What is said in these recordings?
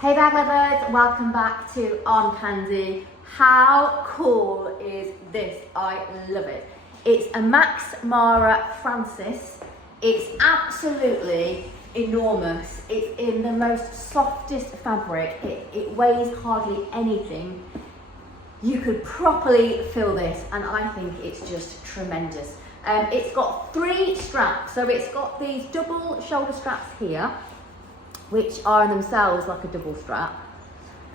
Hey bag lovers, welcome back to Armcandy. How cool is this? I love it. It's a MaxMara Francis. It's absolutely enormous. It's in the most softest fabric. It weighs hardly anything. You could properly fill this, and I think it's just tremendous. It's got 3 straps, so it's got these double shoulder straps here, which are in themselves like a double strap.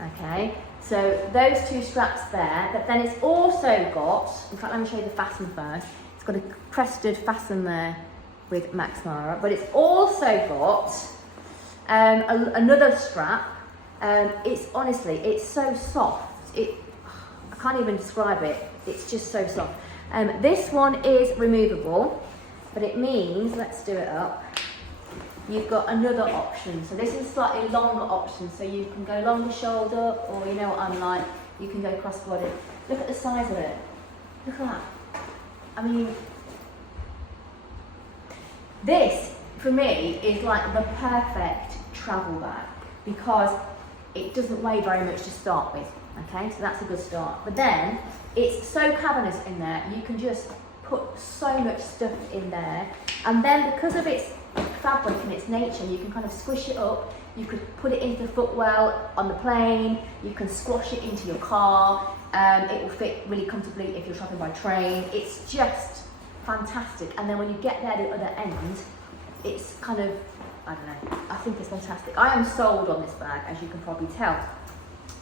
Okay, so those 2 straps there, but then it's also got, in fact let me show you the fasten first, it's got a crested fasten there with MaxMara, but it's also got another strap. It's honestly, it's so soft, I can't even describe it, it's just so soft. This one is removable, but it means, let's do it up, you've got another option. So this is a slightly longer option, so you can go longer shoulder, or you know what I'm like, you can go cross-body. Look at the size of it. Look at that. I mean, this, for me, is like the perfect travel bag because it doesn't weigh very much to start with, okay? So that's a good start. But then, it's so cavernous in there, you can just put so much stuff in there. And then because of its fabric and its nature, you can kind of squish it up. You could put it into the footwell on the plane. You can squash it into your car. It will fit really comfortably if you're traveling by train. It's just fantastic. And then when you get there at the other end, it's kind of, I don't know, I think it's fantastic. I am sold on this bag, as you can probably tell.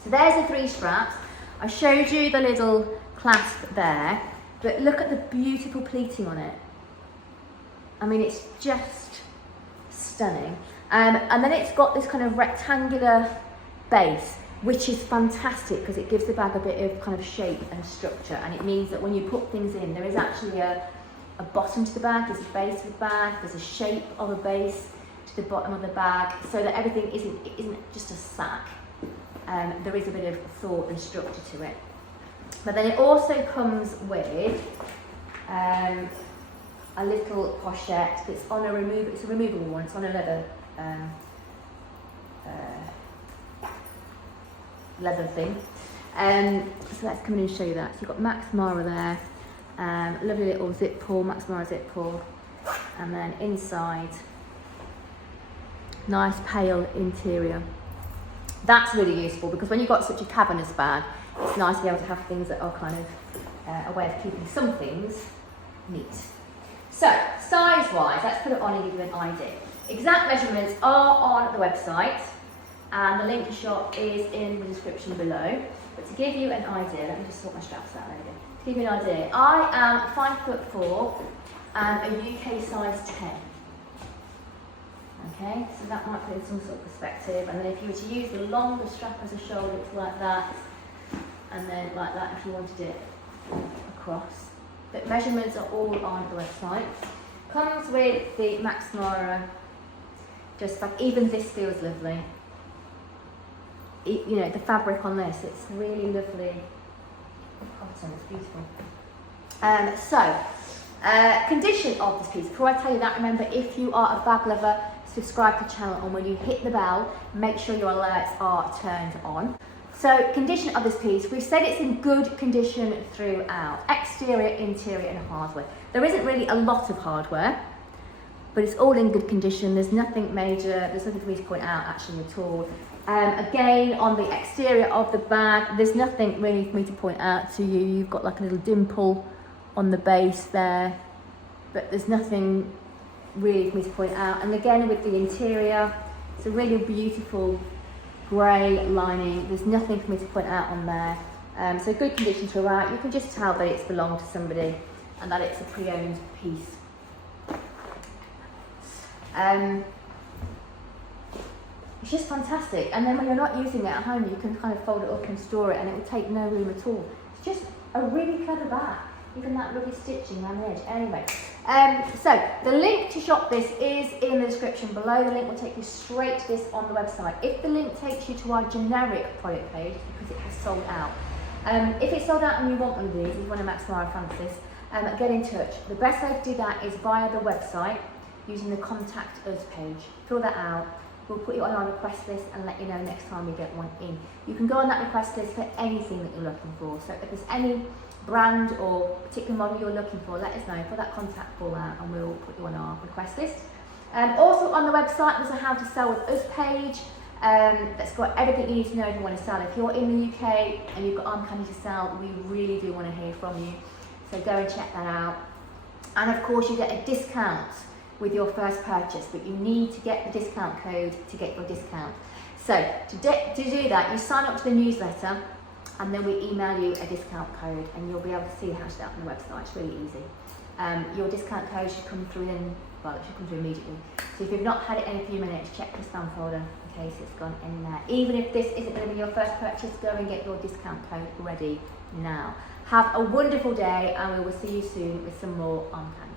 So there's the 3 straps. I showed you the little clasp there, but look at the beautiful pleating on it. I mean, it's just stunning. And then it's got this kind of rectangular base, which is fantastic because it gives the bag a bit of kind of shape and structure, and it means that when you put things in, there is actually a bottom to the bag, there's a base of the bag, there's a shape of a base to the bottom of the bag, so that everything isn't just a sack. There is a bit of thought and structure to it. But then it also comes with a little pochette that's on it's a removable one, it's on a leather thing. So let's come in and show you that. So you've got MaxMara there, lovely little zip pull, MaxMara zip pull, and then inside, nice pale interior. That's really useful because when you've got such a cavernous bag, it's nice to be able to have things that are kind of a way of keeping some things neat. So, size-wise, let's put it on and give you an idea. Exact measurements are on the website, and the link to shop is in the description below. But to give you an idea, let me just sort my straps out there again. To give you an idea, I am 5'4" and a UK size 10. Okay, so that might put in some sort of perspective. And then if you were to use the longer strap as a shoulder, it's like that, and then like that if you wanted it across. The measurements are all on the website. Comes with the MaxMara, just like, even this feels lovely. You know, the fabric on this, it's really lovely cotton, it's beautiful. Condition of this piece, before I tell you that, remember if you are a bag lover, subscribe to the channel, and when you hit the bell, make sure your alerts are turned on. So, condition of this piece, we've said it's in good condition throughout, exterior, interior and hardware. There isn't really a lot of hardware, but it's all in good condition. There's nothing major, there's nothing for me to point out actually at all. Again, on the exterior of the bag, there's nothing really for me to point out to you. You've got like a little dimple on the base there, but there's nothing really for me to point out. And again, with the interior, it's a really beautiful grey lining. There's nothing for me to point out on there. So good condition throughout. You can just tell that it's belonged to somebody and that it's a pre-owned piece. It's just fantastic. And then when you're not using it at home, you can kind of fold it up and store it, and it will take no room at all. It's just a really clever bag. Even that lovely stitching around the edge. Anyway, so the link to shop this is in the description below. The link will take you straight to this on the website. If the link takes you to our generic product page, because it has sold out. If it's sold out and you want one of these, if you want a MaxMara Francis, get in touch. The best way to do that is via the website, using the contact us page. Fill that out. we'll put you on our request list and let you know next time we get one in. You can go on that request list for anything that you're looking for. So if there's any brand or particular model you're looking for, let us know, put that contact form out and we'll put you on our request list. Also on the website there's a how to sell with us page that's got everything you need to know if you want to sell. If you're in the UK and you've got Armcandy to sell, we really do want to hear from you. So go and check that out. And of course you get a discount with your first purchase, but you need to get the discount code to get your discount. So to do that, you sign up to the newsletter and then we email you a discount code and you'll be able to see the hashtag on the website. It's really easy. Your discount code should come through it should come through immediately. So if you've not had it in a few minutes, check the spam folder in case it's gone in there. Even if this isn't going to be your first purchase, go and get your discount code ready now. Have a wonderful day and we will see you soon with some more Armcandy.